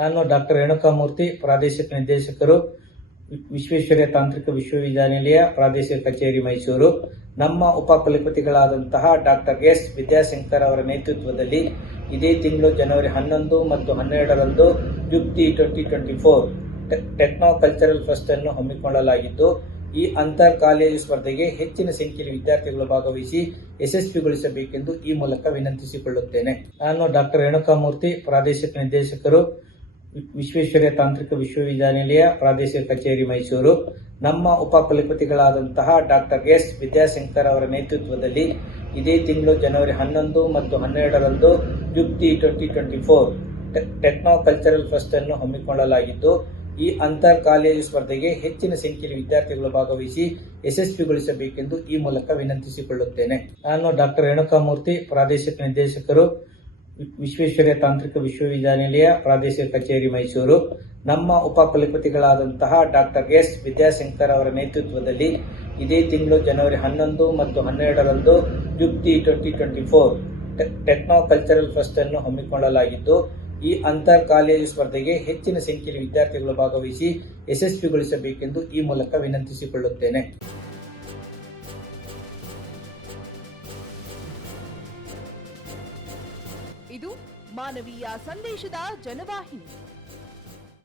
ನಾನು ಡಾಕ್ಟರ್ ರೇಣುಕಾಮೂರ್ತಿ, ಪ್ರಾದೇಶಿಕ ನಿರ್ದೇಶಕರು, ವಿಶ್ವೇಶ್ವರಯ್ಯ ತಾಂತ್ರಿಕ ವಿಶ್ವವಿದ್ಯಾನಿಲಯ, ಪ್ರಾದೇಶಿಕ ಕಚೇರಿ, ಮೈಸೂರು. ನಮ್ಮ ಉಪಕುಲಪತಿಗಳಾದಂತಹ ಡಾಕ್ಟರ್ ಎಸ್ ವಿದ್ಯಾಶಂಕರ್ ಅವರ ನೇತೃತ್ವದಲ್ಲಿ ಇದೇ ತಿಂಗಳು ಜನವರಿ 11 ಮತ್ತು 12ರಂದು ಯುಕ್ತಿ 2024 ಟೆಕ್ನೋ ಕಲ್ಚರಲ್ ಫೆಸ್ಟ್ ಅನ್ನು ಹಮ್ಮಿಕೊಳ್ಳಲಾಗಿದ್ದು, ಈ ಅಂತರ್ ಕಾಲೇಜು ಸ್ಪರ್ಧೆಗೆ ಹೆಚ್ಚಿನ ಸಂಖ್ಯೆಯಲ್ಲಿ ವಿದ್ಯಾರ್ಥಿಗಳು ಭಾಗವಹಿಸಿ ಯಶಸ್ವಿಗೊಳಿಸಬೇಕೆಂದು ಈ ಮೂಲಕ ವಿನಂತಿಸಿಕೊಳ್ಳುತ್ತೇನೆ. ನಾನು ಡಾಕ್ಟರ್ ರೇಣುಕಾಮೂರ್ತಿ, ಪ್ರಾದೇಶಿಕ ನಿರ್ದೇಶಕರು, ವಿಶ್ವೇಶ್ವರಯ್ಯ ತಾಂತ್ರಿಕ ವಿಶ್ವವಿದ್ಯಾನಿಲಯ, ಪ್ರಾದೇಶಿಕ ಕಚೇರಿ, ಮೈಸೂರು. ನಮ್ಮ ಉಪಕುಲಪತಿಗಳಾದಂತಹ ಡಾಕ್ಟರ್ ಎಸ್ ವಿದ್ಯಾಶಂಕರ್ ಅವರ ನೇತೃತ್ವದಲ್ಲಿ ಇದೇ ತಿಂಗಳು ಜನವರಿ 11 ಮತ್ತು 12ರಂದು ಯುಕ್ತಿ 2024 ಟೆಕ್ನೋ ಕಲ್ಚರಲ್ ಫೆಸ್ಟ್ ಅನ್ನು ಹಮ್ಮಿಕೊಳ್ಳಲಾಗಿದ್ದು, ಈ ಅಂತರ್ ಕಾಲೇಜು ಸ್ಪರ್ಧೆಗೆ ಹೆಚ್ಚಿನ ಸಂಖ್ಯೆಯಲ್ಲಿ ವಿದ್ಯಾರ್ಥಿಗಳು ಭಾಗವಹಿಸಿ ಯಶಸ್ವಿಗೊಳಿಸಬೇಕೆಂದು ಈ ಮೂಲಕ ವಿನಂತಿಸಿಕೊಳ್ಳುತ್ತೇನೆ. ನಾನು ಡಾಕ್ಟರ್ ರೇಣುಕಾಮೂರ್ತಿ, ಪ್ರಾದೇಶಿಕ ನಿರ್ದೇಶಕರು, ವಿಶ್ವೇಶ್ವರಯ್ಯ ತಾಂತ್ರಿಕ ವಿಶ್ವವಿದ್ಯಾನಿಲಯ, ಪ್ರಾದೇಶಿಕ ಕಚೇರಿ, ಮೈಸೂರು. ನಮ್ಮ ಉಪಕುಲಪತಿಗಳಾದಂತಹ ಡಾಕ್ಟರ್ ಎಸ್ ವಿದ್ಯಾಶಂಕರ್ ಅವರ ನೇತೃತ್ವದಲ್ಲಿ ಇದೇ ತಿಂಗಳು ಜನವರಿ 11 ಮತ್ತು 12ರಂದು ಯುಕ್ತಿ 2024 ಟೆಕ್ನೋ ಕಲ್ಚರಲ್ ಫೆಸ್ಟ್ ಅನ್ನು ಹಮ್ಮಿಕೊಳ್ಳಲಾಗಿದ್ದು, ಈ ಅಂತರ್ ಕಾಲೇಜು ಸ್ಪರ್ಧೆಗೆ ಹೆಚ್ಚಿನ ಸಂಖ್ಯೆಯಲ್ಲಿ ವಿದ್ಯಾರ್ಥಿಗಳು ಭಾಗವಹಿಸಿ ಯಶಸ್ವಿಗೊಳಿಸಬೇಕೆಂದು ಈ ಮೂಲಕ ವಿನಂತಿಸಿಕೊಳ್ಳುತ್ತೇನೆ. ಇದು ಮಾನವೀಯ ಸಂದೇಶದ ಜನವಾಹಿನಿ.